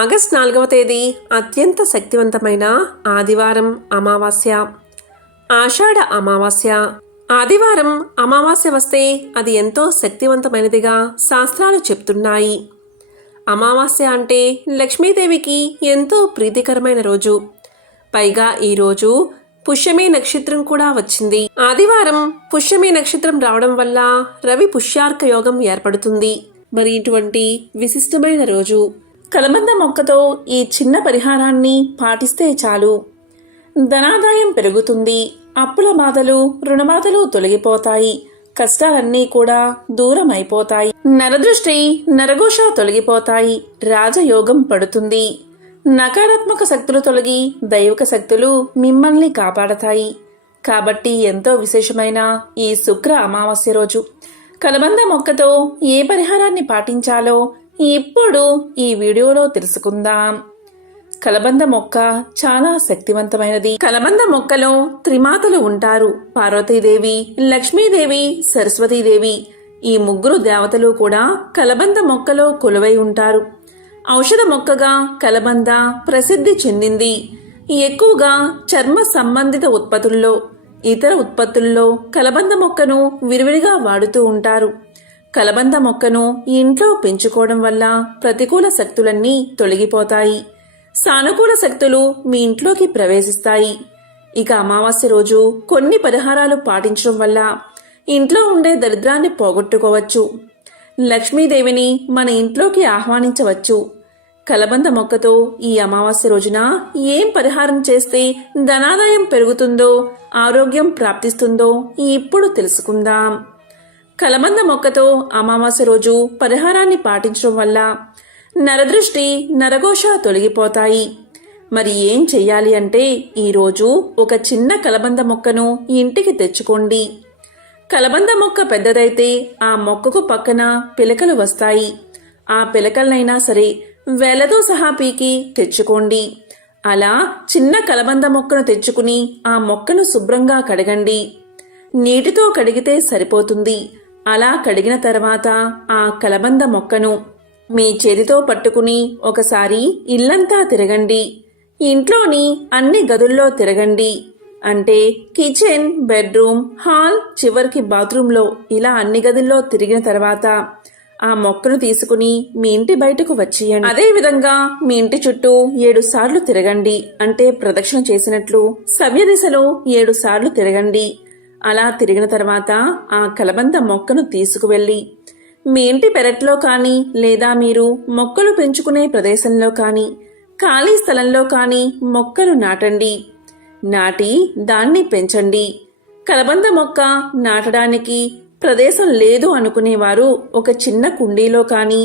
August నాలుగవ తేదీ అత్యంత శక్తివంతమైన ఆదివారం అమావాస్య ఆషాఢ అమావాస్య ఆదివారం అమావాస్య వస్తే అది ఎంతో శక్తివంతమైనదిగా శాస్త్రాలు చెప్తున్నాయి అమావాస్య అంటే లక్ష్మీదేవికి ఎంతో ప్రీతికరమైన రోజు పైగా ఈరోజు పుష్యమే నక్షత్రం కూడా వచ్చింది ఆదివారం పుష్యమే నక్షత్రం రావడం వల్ల రవి పుష్యార్క యోగం ఏర్పడుతుంది మరి ఇటువంటి విశిష్టమైన రోజు కలబంద మొక్కతో ఈ చిన్న పరిహారాన్ని పాటిస్తే చాలు ధనాదాయం పెరుగుతుంది అప్పుల బాధలు రుణబాధలు తొలగిపోతాయి కష్టాలన్నీ కూడా దూరం అయిపోతాయి నరదృష్టి నరఘోష తొలగిపోతాయి రాజయోగం పడుతుంది నకారాత్మక శక్తులు తొలగి దైవిక శక్తులు మిమ్మల్ని కాపాడతాయి కాబట్టి ఎంతో విశేషమైన ఈ శుక్ర అమావాస్య రోజు కలబంద మొక్కతో ఏ పరిహారాన్ని పాటించాలో ఇప్పుడు ఈ వీడియోలో తెలుసుకుందాం కలబంద మొక్క చాలా శక్తివంతమైనది కలబంద మొక్కలో త్రిమాతలు ఉంటారు పార్వతీదేవి లక్ష్మీదేవి సరస్వతీదేవి ఈ ముగ్గురు దేవతలు కూడా కలబంద మొక్కలో కొలువై ఉంటారు ఔషధ మొక్కగా కలబంద ప్రసిద్ధి చెందింది ఎక్కువగా చర్మ సంబంధిత ఉత్పత్తుల్లో ఇతర ఉత్పత్తుల్లో కలబంద మొక్కను విరివిడిగా వాడుతూ ఉంటారు కలబంద మొక్కను ఇంట్లో పెంచుకోవడం వల్ల ప్రతికూల శక్తులన్నీ తొలగిపోతాయి సానుకూల శక్తులు మీ ఇంట్లోకి ప్రవేశిస్తాయి ఇక అమావాస్య రోజు కొన్ని పరిహారాలు పాటించడం వల్ల ఇంట్లో ఉండే దరిద్రాన్ని పోగొట్టుకోవచ్చు లక్ష్మీదేవిని మన ఇంట్లోకి ఆహ్వానించవచ్చు కలబంద మొక్కతో ఈ అమావాస్య రోజున ఏం పరిహారం చేస్తే ధనాదాయం పెరుగుతుందో ఆరోగ్యం ప్రాప్తిస్తుందో ఇప్పుడు తెలుసుకుందాం కలబంద మొక్కతో అమావాస్య రోజు పరిహారాన్ని పాటించడం వల్ల నరదృష్టి నరఘోష తొలగిపోతాయి మరి ఏం చెయ్యాలి అంటే ఈరోజు ఒక చిన్న కలబంద మొక్కను ఇంటికి తెచ్చుకోండి కలబంద మొక్క పెద్దదైతే ఆ మొక్కకు పక్కన పిలకలు వస్తాయి ఆ పిలకలనైనా సరే వేలతో సహా పీకి తెచ్చుకోండి అలా చిన్న కలబంద మొక్కను తెచ్చుకుని ఆ మొక్కను శుభ్రంగా కడగండి నీటితో కడిగితే సరిపోతుంది అలా కడిగిన తర్వాత ఆ కలబంద మొక్కను మీ చేతితో పట్టుకుని ఒకసారి ఇల్లంతా తిరగండి ఇంట్లోని అన్ని గదుల్లో తిరగండి అంటే కిచెన్ బెడ్రూమ్ హాల్ చివరికి బాత్రూంలో ఇలా అన్ని గదుల్లో తిరిగిన తర్వాత ఆ మొక్కను తీసుకుని మీ ఇంటి బయటకు వచ్చేయండి అదే విధంగా మీ ఇంటి చుట్టూ ఏడు సార్లు తిరగండి అంటే ప్రదక్షిణ చేసినట్లు సవ్య దిశలో ఏడు సార్లు తిరగండి అలా తిరిగిన తర్వాత ఆ కలబంద మొక్కను తీసుకువెళ్ళి మీ ఇంటి పెరట్లో కానీ లేదా మీరు మొక్కలు పెంచుకునే ప్రదేశంలో కానీ ఖాళీ స్థలంలో కానీ మొక్కలు నాటండి నాటి దాన్ని పెంచండి కలబంద మొక్క నాటడానికి ప్రదేశం లేదు అనుకునేవారు ఒక చిన్న కుండీలో కానీ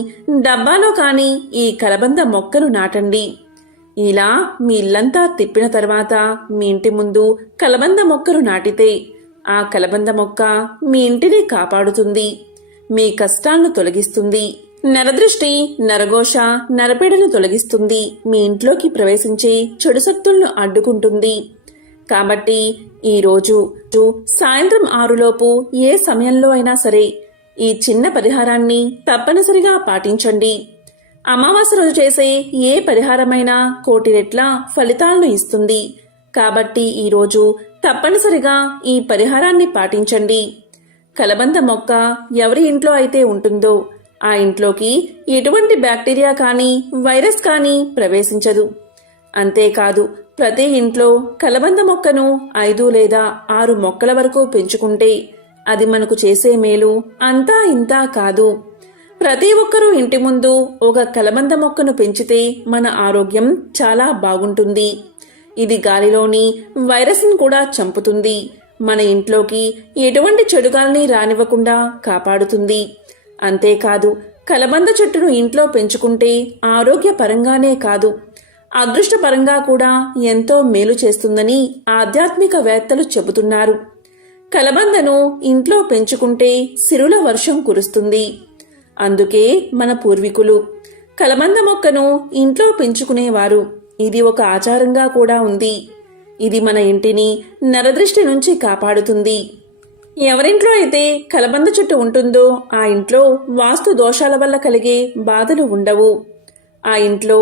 డబ్బాలో కానీ ఈ కలబంద మొక్కను నాటండి ఇలా మీ ఇల్లంతా తిప్పిన తర్వాత మీ ఇంటి ముందు కలబంద మొక్కలు నాటితే ఆ కలబంద మొక్క మీ ఇంటిని కాపాడుతుంది మీ కష్టాలను తొలగిస్తుంది నరదృష్టి నరఘోష నరపీడను తొలగిస్తుంది మీ ఇంట్లోకి ప్రవేశించి చెడు శక్తులను అడ్డుకుంటుంది కాబట్టి ఈరోజు సాయంత్రం ఆరులోపు ఏ సమయంలో అయినా సరే ఈ చిన్న పరిహారాన్ని తప్పనిసరిగా పాటించండి అమావాస్య రోజు చేసే ఏ పరిహారమైనా కోటి రెట్ల ఫలితాలను ఇస్తుంది కాబట్టి ఈరోజు తప్పనిసరిగా ఈ పరిహారాన్ని పాటించండి కలబంద మొక్క ఎవరి ఇంట్లో అయితే ఉంటుందో ఆ ఇంట్లోకి ఎటువంటి బ్యాక్టీరియా కానీ వైరస్ కానీ ప్రవేశించదు అంతేకాదు ప్రతి ఇంట్లో కలబంద మొక్కను ఐదు లేదా ఆరు మొక్కల వరకు పెంచుకుంటే అది మనకు చేసే మేలు అంతా ఇంతా కాదు ప్రతి ఒక్కరూ ఇంటి ముందు ఒక కలబంద మొక్కను పెంచితే మన ఆరోగ్యం చాలా బాగుంటుంది ఇది గాలిలోని వైరస్ను కూడా చంపుతుంది మన ఇంట్లోకి ఎటువంటి చెడుగాల్ని రానివ్వకుండా కాపాడుతుంది అంతేకాదు కలబంద చెట్టును ఇంట్లో పెంచుకుంటే ఆరోగ్యపరంగానే కాదు అదృష్టపరంగా కూడా ఎంతో మేలు చేస్తుందని ఆధ్యాత్మిక వేత్తలు చెబుతున్నారు కలబందను ఇంట్లో పెంచుకుంటే సిరుల వర్షం కురుస్తుంది అందుకే మన పూర్వీకులు కలబంద మొక్కను ఇంట్లో పెంచుకునేవారు ఇది ఒక ఆచారంగా కూడా ఉంది ఇది మన ఇంటిని నరదృష్టి నుంచి కాపాడుతుంది ఎవరింట్లో అయితే కలబంద చెట్టు ఉంటుందో ఆ ఇంట్లో వాస్తు దోషాల వల్ల కలిగే బాధలు ఉండవు ఆ ఇంట్లో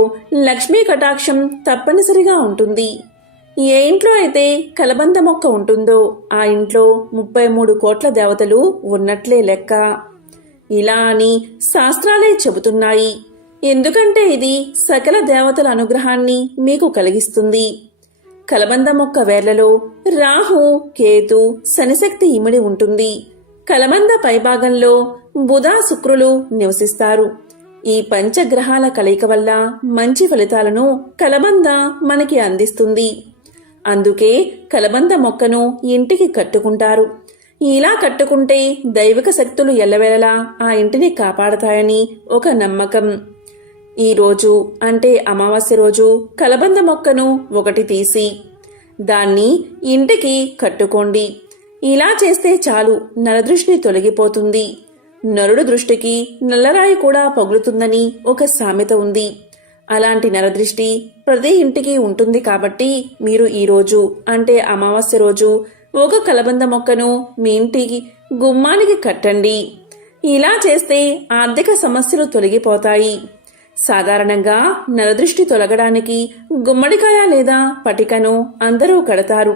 లక్ష్మీ కటాక్షం తప్పనిసరిగా ఉంటుంది ఏ ఇంట్లో అయితే కలబంద మొక్క ఉంటుందో ఆ ఇంట్లో ముప్పై మూడు కోట్ల దేవతలు ఉన్నట్లే లెక్క ఇలా అని శాస్త్రాలే చెబుతున్నాయి ఎందుకంటే ఇది సకల దేవతల అనుగ్రహాన్ని మీకు కలిగిస్తుంది కలబంద మొక్క వేర్లలో రాహు కేతు శనిశక్తి ఇమిడి ఉంటుంది కలబంద పైభాగంలో బుధ శుక్రులు నివసిస్తారు ఈ పంచగ్రహాల కలయిక వల్ల మంచి ఫలితాలను కలబంద మనకి అందిస్తుంది అందుకే కలబంద మొక్కను ఇంటికి కట్టుకుంటారు ఇలా కట్టుకుంటే దైవిక శక్తులు ఎల్లవేళలా ఆ ఇంటిని కాపాడతాయని ఒక నమ్మకం ఈ రోజు అంటే అమావాస్య రోజు కలబంద మొక్కను ఒకటి తీసి దాన్ని ఇంటికి కట్టుకోండి ఇలా చేస్తే చాలు నరదృష్టి తొలగిపోతుంది నరుడు దృష్టికి నల్లరాయి కూడా పగులుతుందని ఒక సామెత ఉంది అలాంటి నరదృష్టి ప్రతి ఇంటికి ఉంటుంది కాబట్టి మీరు ఈరోజు అంటే అమావాస్య రోజు ఒక కలబంద మొక్కను మీ ఇంటికి గుమ్మానికి కట్టండి ఇలా చేస్తే ఆర్థిక సమస్యలు తొలగిపోతాయి సాధారణంగా నరదృష్టి తొలగడానికి గుమ్మడికాయ లేదా పటికను అందరూ కడతారు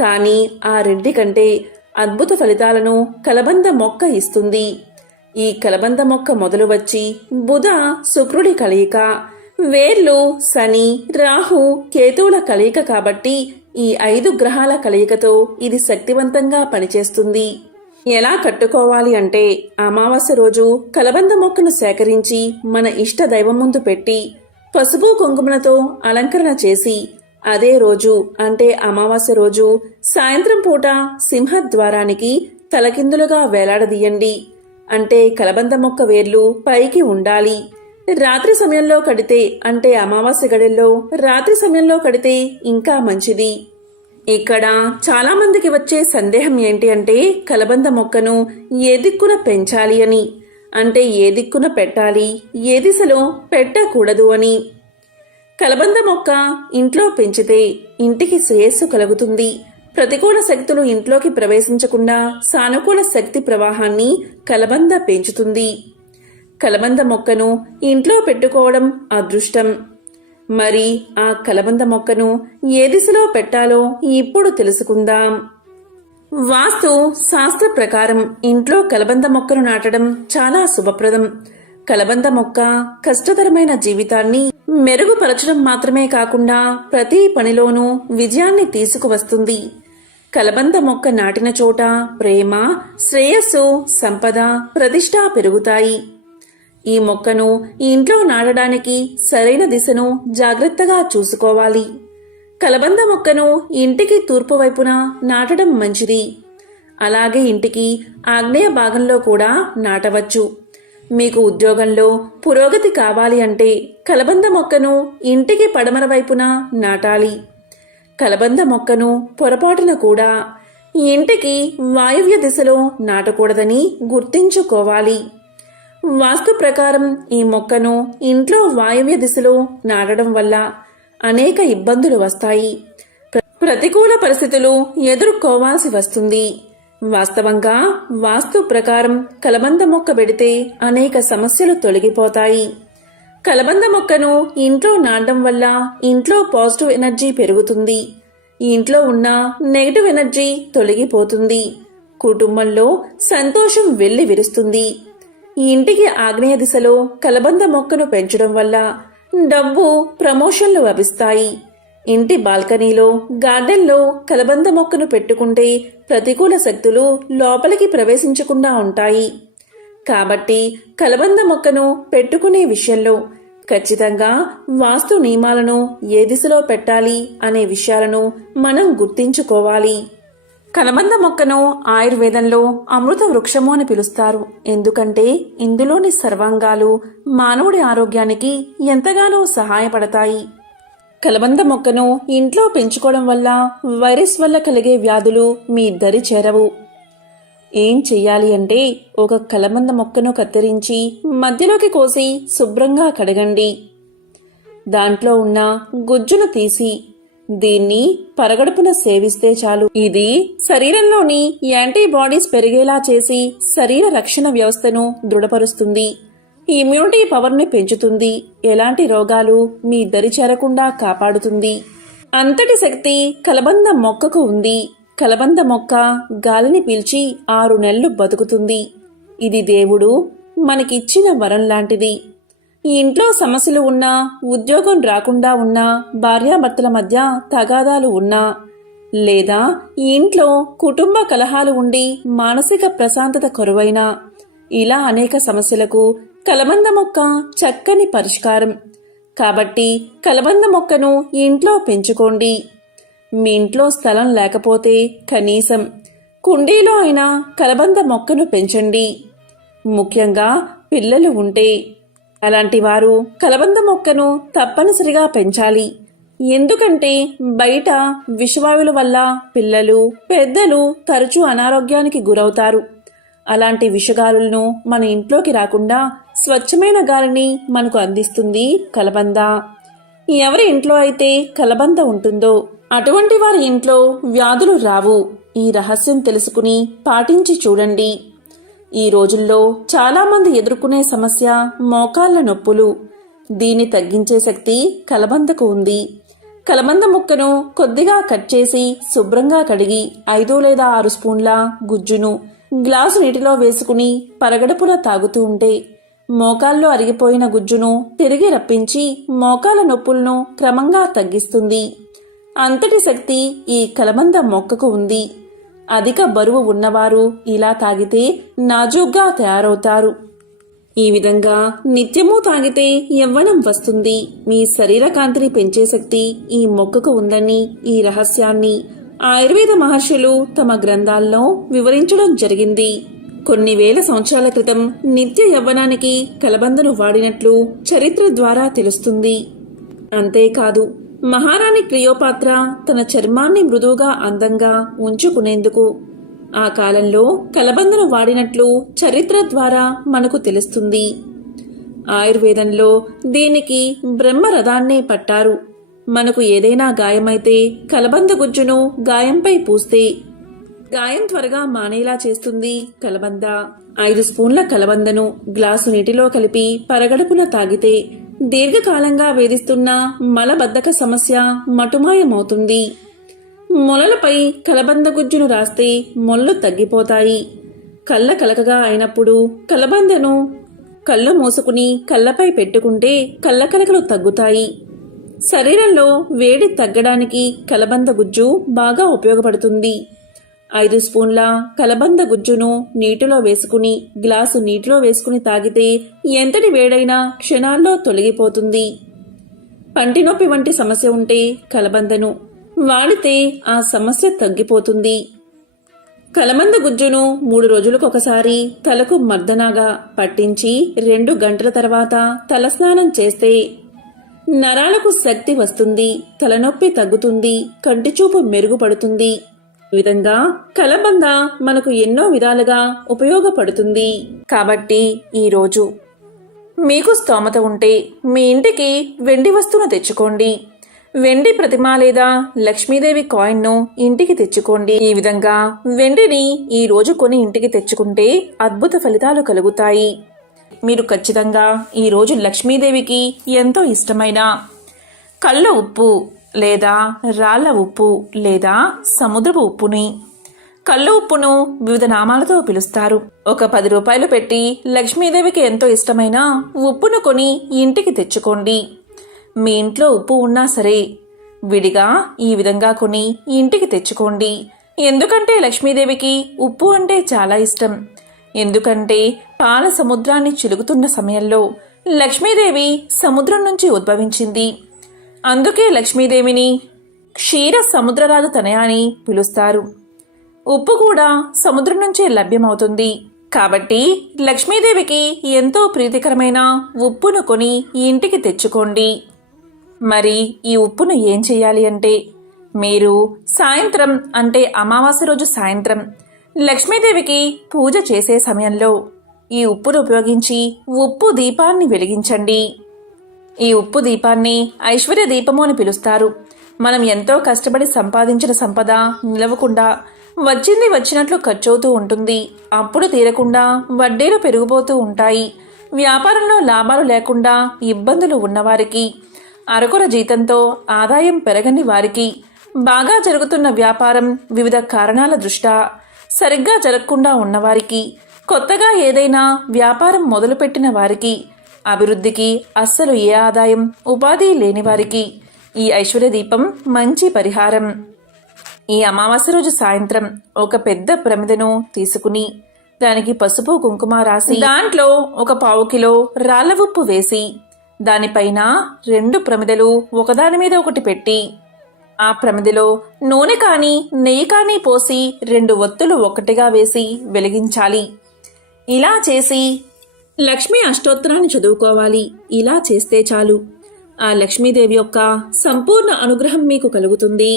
కానీ ఆ రెడ్డి కంటే అద్భుత ఫలితాలను కలబంద మొక్క ఇస్తుంది ఈ కలబంద మొక్క మొదలు వచ్చి బుధ శుక్రుడి కలయిక వేర్లు శని రాహు కేతువుల కలయిక కాబట్టి ఈ ఐదు గ్రహాల కలయికతో ఇది శక్తివంతంగా పనిచేస్తుంది ఎలా కట్టుకోవాలి అంటే అమావాస్య రోజు కలబంద మొక్కను సేకరించి మన ఇష్ట దైవం ముందు పెట్టి పసుపు కుంకుమలతో అలంకరణ చేసి అదే రోజు అంటే అమావాస్య రోజు సాయంత్రం పూట సింహద్వారానికి తలకిందులుగా వేలాడదీయండి అంటే కలబంద మొక్క వేర్లు పైకి ఉండాలి రాత్రి సమయంలో కడితే అంటే అమావాస్య గడిలో రాత్రి సమయంలో కడితే ఇంకా మంచిది ఇక్కడ చాలామందికి వచ్చే సందేహం ఏంటి అంటే కలబంద మొక్కను ఏ దిక్కున పెంచాలి అని అంటే ఏ దిక్కున పెట్టాలి ఏ దిశలో పెట్టకూడదు అని కలబంద మొక్క ఇంట్లో పెంచితే ఇంటికి శ్రేయస్సు కలుగుతుంది ప్రతికూల శక్తులు ఇంట్లోకి ప్రవేశించకుండా సానుకూల శక్తి ప్రవాహాన్ని కలబంద పెంచుతుంది కలబంద మొక్కను ఇంట్లో పెట్టుకోవడం అదృష్టం మరి ఆ కలబంద మొక్కను ఏ దిశలో పెట్టాలో ఇప్పుడు తెలుసుకుందాం వాస్తు శాస్త్ర ప్రకారం ఇంట్లో కలబంద మొక్కను నాటడం చాలా శుభప్రదం కలబంద మొక్క కష్టతరమైన జీవితాన్ని మెరుగుపరచడం మాత్రమే కాకుండా ప్రతి పనిలోనూ విజయాన్ని తీసుకువస్తుంది కలబంద మొక్క నాటిన చోట ప్రేమ శ్రేయస్సు సంపద ప్రతిష్ట పెరుగుతాయి ఈ మొక్కను ఇంట్లో నాటడానికి సరైన దిశను జాగ్రత్తగా చూసుకోవాలి కలబంద మొక్కను ఇంటికి తూర్పు వైపున నాటడం మంచిది అలాగే ఇంటికి ఆగ్నేయ భాగంలో కూడా నాటవచ్చు మీకు ఉద్యోగంలో పురోగతి కావాలి అంటే కలబంద మొక్కను ఇంటికి పడమర వైపున నాటాలి కలబంద మొక్కను పొరపాటున కూడా ఇంటికి వాయువ్య దిశలో నాటకూడదని గుర్తించుకోవాలి వాస్తు ప్రకారం ఈ మొక్కను ఇంట్లో వాయువ్య దిశలో నాటడం వల్ల అనేక ఇబ్బందులు వస్తాయి ప్రతికూల పరిస్థితులు ఎదుర్కోవాల్సి వస్తుంది వాస్తవంగా వాస్తు ప్రకారం కలబంద మొక్క పెడితే అనేక సమస్యలు తొలగిపోతాయి కలబంద మొక్కను ఇంట్లో నాటడం వల్ల ఇంట్లో పాజిటివ్ ఎనర్జీ పెరుగుతుంది ఇంట్లో ఉన్న నెగిటివ్ ఎనర్జీ తొలగిపోతుంది కుటుంబంలో సంతోషం వెళ్లి విరుస్తుంది ఈ ఇంటికి ఆగ్నేయ దిశలో కలబంద మొక్కను పెంచడం వల్ల డబ్బు ప్రమోషన్లు లభిస్తాయి ఇంటి బాల్కనీలో గార్డెన్లో కలబంద మొక్కను పెట్టుకుంటే ప్రతికూల శక్తులు లోపలికి ప్రవేశించకుండా ఉంటాయి కాబట్టి కలబంద మొక్కను పెట్టుకునే విషయంలో ఖచ్చితంగా వాస్తు నియమాలను ఏ దిశలో పెట్టాలి అనే విషయాలను మనం గుర్తించుకోవాలి కలబంద మొక్కను ఆయుర్వేదంలో అమృత వృక్షము అని పిలుస్తారు ఎందుకంటే ఇందులోని సర్వాంగాలు మానవుడి ఆరోగ్యానికి ఎంతగానో సహాయపడతాయి కలబంద మొక్కను ఇంట్లో పెంచుకోవడం వల్ల వైరస్ వల్ల కలిగే వ్యాధులు మీ ఇద్దరి చేరవు ఏం చెయ్యాలి అంటే ఒక కలబంద మొక్కను కత్తిరించి మధ్యలోకి కోసి శుభ్రంగా కడగండి దాంట్లో ఉన్న గుజ్జును తీసి దీన్ని పరగడుపున సేవిస్తే చాలు ఇది శరీరంలోని యాంటీబాడీస్ పెరిగేలా చేసి శరీర రక్షణ వ్యవస్థను దృఢపరుస్తుంది ఇమ్యూనిటీ పవర్ని పెంచుతుంది ఎలాంటి రోగాలు మీ దరి చేరకుండా కాపాడుతుంది అంతటి శక్తి కలబంద మొక్కకు ఉంది కలబంద మొక్క గాలిని పీల్చి ఆరు నెలలు బతుకుతుంది ఇది దేవుడు మనకిచ్చిన వరం లాంటిది ఇంట్లో సమస్యలు ఉన్నా ఉద్యోగం రాకుండా ఉన్నా భార్యాభర్తల మధ్య తగాదాలు ఉన్నా లేదా ఇంట్లో కుటుంబ కలహాలు ఉండి మానసిక ప్రశాంతత కొరువైనా ఇలా అనేక సమస్యలకు కలబంద మొక్క చక్కని పరిష్కారం కాబట్టి కలబంద మొక్కను ఇంట్లో పెంచుకోండి మీ ఇంట్లో స్థలం లేకపోతే కనీసం కుండీలో అయినా కలబంద మొక్కను పెంచండి ముఖ్యంగా పిల్లలు ఉంటే అలాంటి వారు కలబంద మొక్కను తప్పనిసరిగా పెంచాలి ఎందుకంటే బయట విషవాయువుల వల్ల పిల్లలు పెద్దలు తరచూ అనారోగ్యానికి గురవుతారు అలాంటి విషగాలులను మన ఇంట్లోకి రాకుండా స్వచ్ఛమైన గాలిని మనకు అందిస్తుంది కలబంద ఎవరి ఇంట్లో అయితే కలబంద ఉంటుందో అటువంటి వారి ఇంట్లో వ్యాధులు రావు ఈ రహస్యం తెలుసుకుని పాటించి చూడండి ఈ రోజుల్లో చాలామంది ఎదుర్కొనే సమస్య మోకాళ్ల నొప్పులు దీన్ని తగ్గించే శక్తి కలబందకు ఉంది కలబంద ముక్కను కొద్దిగా కట్ చేసి శుభ్రంగా కడిగి ఐదు లేదా ఆరు స్పూన్ల గుజ్జును గ్లాసు నీటిలో వేసుకుని పరగడుపున తాగుతూ ఉంటే మోకాల్లో అరిగిపోయిన గుజ్జును తిరిగి రప్పించి మోకాల నొప్పులను క్రమంగా తగ్గిస్తుంది అంతటి శక్తి ఈ కలబంద మొక్కకు ఉంది అధిక బరువు ఉన్నవారు ఇలా తాగితే నాజూగ్గా తయారవుతారు ఈ విధంగా నిత్యము తాగితే యవ్వనం వస్తుంది మీ శరీర కాంతిని పెంచే శక్తి ఈ మొక్కకు ఉందని ఈ రహస్యాన్ని ఆయుర్వేద మహర్షులు తమ గ్రంథాల్లో వివరించడం జరిగింది కొన్ని వేల సంవత్సరాల క్రితం నిత్య యవ్వనానికి కలబందను వాడినట్లు చరిత్ర ద్వారా తెలుస్తుంది అంతేకాదు మహారాణి క్లియోపాత్ర తన చర్మాన్ని మృదువుగా అందంగా ఉంచుకునేందుకు ఆ కాలంలో కలబందను వాడినట్లు చరిత్ర ద్వారా మనకు తెలుస్తుంది ఆయుర్వేదంలో దీనికి బ్రహ్మరథాన్నే పట్టారు మనకు ఏదైనా గాయమైతే కలబంద గుజ్జును గాయంపై పూస్తే గాయం త్వరగా మానేలా చేస్తుంది కలబంద ఐదు స్పూన్ల కలబందను గ్లాసు నీటిలో కలిపి పరగడుపున తాగితే దీర్ఘకాలంగా వేధిస్తున్న మలబద్ధక సమస్య మటుమాయమవుతుంది మొలలపై కలబంద గుజ్జును రాస్తే మొల్లు తగ్గిపోతాయి కళ్ళ కలకగా అయినప్పుడు కలబందను కళ్ళు మూసుకుని కళ్ళపై పెట్టుకుంటే కళ్ళ కలకలు తగ్గుతాయి శరీరంలో వేడి తగ్గడానికి కలబంద గుజ్జు బాగా ఉపయోగపడుతుంది ఐదు స్పూన్ల కలబంద గుజ్జును నీటిలో వేసుకుని గ్లాసు నీటిలో వేసుకుని తాగితే ఎంతటి వేడైనా క్షణాల్లో తొలగిపోతుంది పంటి నొప్పి వంటి సమస్య ఉంటే కలబందను వాడితే ఆ సమస్య తగ్గిపోతుంది కలబంద గుజ్జును మూడు రోజులకు ఒకసారి తలకు మర్దనాగా పట్టించి రెండు గంటల తర్వాత తలస్నానం చేస్తే నరాలకు శక్తి వస్తుంది తలనొప్పి తగ్గుతుంది కంటిచూపు మెరుగుపడుతుంది విధంగా కలబంద మనకు ఎన్నో విధాలుగా ఉపయోగపడుతుంది కాబట్టి ఈరోజు మీకు స్తోమత ఉంటే మీ ఇంటికి వెండి వస్తువును తెచ్చుకోండి వెండి ప్రతిమ లేదా లక్ష్మీదేవి కాయిన్ను ఇంటికి తెచ్చుకోండి ఈ విధంగా వెండిని ఈ రోజు కొని ఇంటికి తెచ్చుకుంటే అద్భుత ఫలితాలు కలుగుతాయి మీరు ఖచ్చితంగా ఈరోజు లక్ష్మీదేవికి ఎంతో ఇష్టమైన కళ్ళ ఉప్పు లేదా రాళ్ల ఉప్పు లేదా సముద్రపు ఉప్పుని కళ్ళు ఉప్పును వివిధ నామాలతో పిలుస్తారు ఒక పది రూపాయలు పెట్టి లక్ష్మీదేవికి ఎంతో ఇష్టమైన ఉప్పును కొని ఇంటికి తెచ్చుకోండి మీ ఇంట్లో ఉప్పు ఉన్నా సరే విడిగా ఈ విధంగా కొని ఇంటికి తెచ్చుకోండి ఎందుకంటే లక్ష్మీదేవికి ఉప్పు అంటే చాలా ఇష్టం ఎందుకంటే పాల సముద్రాన్ని చిలుగుతున్న సమయంలో లక్ష్మీదేవి సముద్రం నుంచి ఉద్భవించింది అందుకే లక్ష్మీదేవిని క్షీర సముద్రరాజు తనయా అని పిలుస్తారు ఉప్పు కూడా సముద్రం నుంచే లభ్యమవుతుంది కాబట్టి లక్ష్మీదేవికి ఎంతో ప్రీతికరమైన ఉప్పును కొని ఇంటికి తెచ్చుకోండి మరి ఈ ఉప్పును ఏం చేయాలి అంటే మీరు సాయంత్రం అంటే అమావాస్య రోజు సాయంత్రం లక్ష్మీదేవికి పూజ చేసే సమయంలో ఈ ఉప్పును ఉపయోగించి ఉప్పు దీపాన్ని వెలిగించండి ఈ ఉప్పు దీపాన్ని ఐశ్వర్య దీపము అని పిలుస్తారు మనం ఎంతో కష్టపడి సంపాదించిన సంపద నిలవకుండా వచ్చింది వచ్చినట్లు ఖర్చవుతూ ఉంటుంది అప్పుడు తీరకుండా వడ్డీలు పెరిగిపోతూ ఉంటాయి వ్యాపారంలో లాభాలు లేకుండా ఇబ్బందులు ఉన్నవారికి అరకుల జీతంతో ఆదాయం పెరగని వారికి బాగా జరుగుతున్న వ్యాపారం వివిధ కారణాల దృష్టా సరిగ్గా జరగకుండా ఉన్నవారికి కొత్తగా ఏదైనా వ్యాపారం మొదలుపెట్టిన వారికి అభివృద్ధికి అస్సలు ఏ ఆదాయం ఉపాధి లేని వారికి ఈ ఐశ్వర్య దీపం మంచి పరిహారం ఈ అమావాస్య రోజు సాయంత్రం ఒక పెద్ద ప్రమిదను తీసుకుని దానికి పసుపు కుంకుమ రాసి దాంట్లో ఒక పావు కిలో రాళ్ళ ఉప్పు వేసి దానిపైన రెండు ప్రమిదలు ఒకదాని మీద ఒకటి పెట్టి ఆ ప్రమిదిలో నూనె కానీ నెయ్యి కానీ పోసి రెండు ఒత్తులు ఒకటిగా వేసి వెలిగించాలి ఇలా చేసి లక్ష్మి అష్టోత్తరాన్ని చదువుకోవాలి ఇలా చేస్తే చాలు ఆ లక్ష్మీదేవి యొక్క సంపూర్ణ అనుగ్రహం మీకు కలుగుతుంది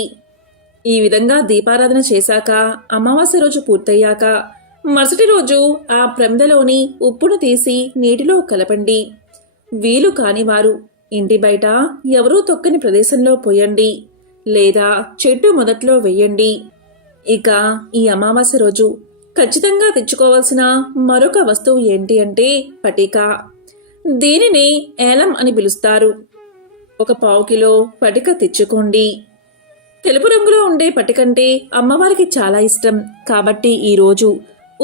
ఈ విధంగా దీపారాధన చేశాక అమావాస్య రోజు పూర్తయ్యాక మరుసటి రోజు ఆ ప్రమిదలోని ఉప్పును తీసి నీటిలో కలపండి వీలు కానివారు ఇంటి బయట ఎవరూ తొక్కని ప్రదేశంలో పోయండి లేదా చెట్టు మొదట్లో వెయ్యండి ఇక ఈ అమావాస్య రోజు ఖచ్చితంగా తెచ్చుకోవాల్సిన మరొక వస్తువు ఏంటి అంటే పటిక దీనిని ఏలం అని పిలుస్తారు ఒక పావు కిలో పటిక తెచ్చుకోండి తెలుపు రంగులో ఉండే పటికంటే అమ్మవారికి చాలా ఇష్టం కాబట్టి ఈరోజు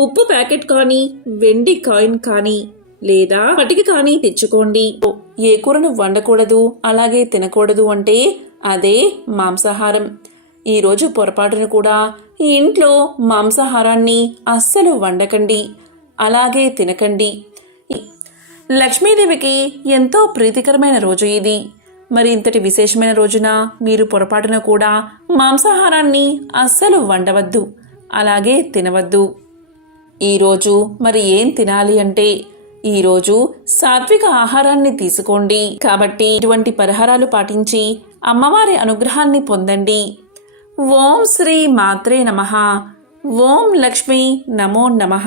ఉప్పు ప్యాకెట్ కానీ వెండి కాయిన్ కానీ లేదా పటిక కానీ తెచ్చుకోండి ఏ కూరను వండకూడదు అలాగే తినకూడదు అంటే అదే మాంసాహారం ఈరోజు పొరపాటును కూడా ఈ ఇంట్లో మాంసాహారాన్ని అస్సలు వండకండి అలాగే తినకండి లక్ష్మీదేవికి ఎంతో ప్రీతికరమైన రోజు ఇది మరి ఇంతటి విశేషమైన రోజున మీరు పొరపాటున కూడా మాంసాహారాన్ని అస్సలు వండవద్దు అలాగే తినవద్దు ఈరోజు మరి ఏం తినాలి అంటే ఈరోజు సాత్విక ఆహారాన్ని తీసుకోండి కాబట్టి ఇటువంటి పరిహారాలు పాటించి అమ్మవారి అనుగ్రహాన్ని పొందండి ఓం శ్రీ మాత్రే నమః ఓం లక్ష్మీ నమో నమః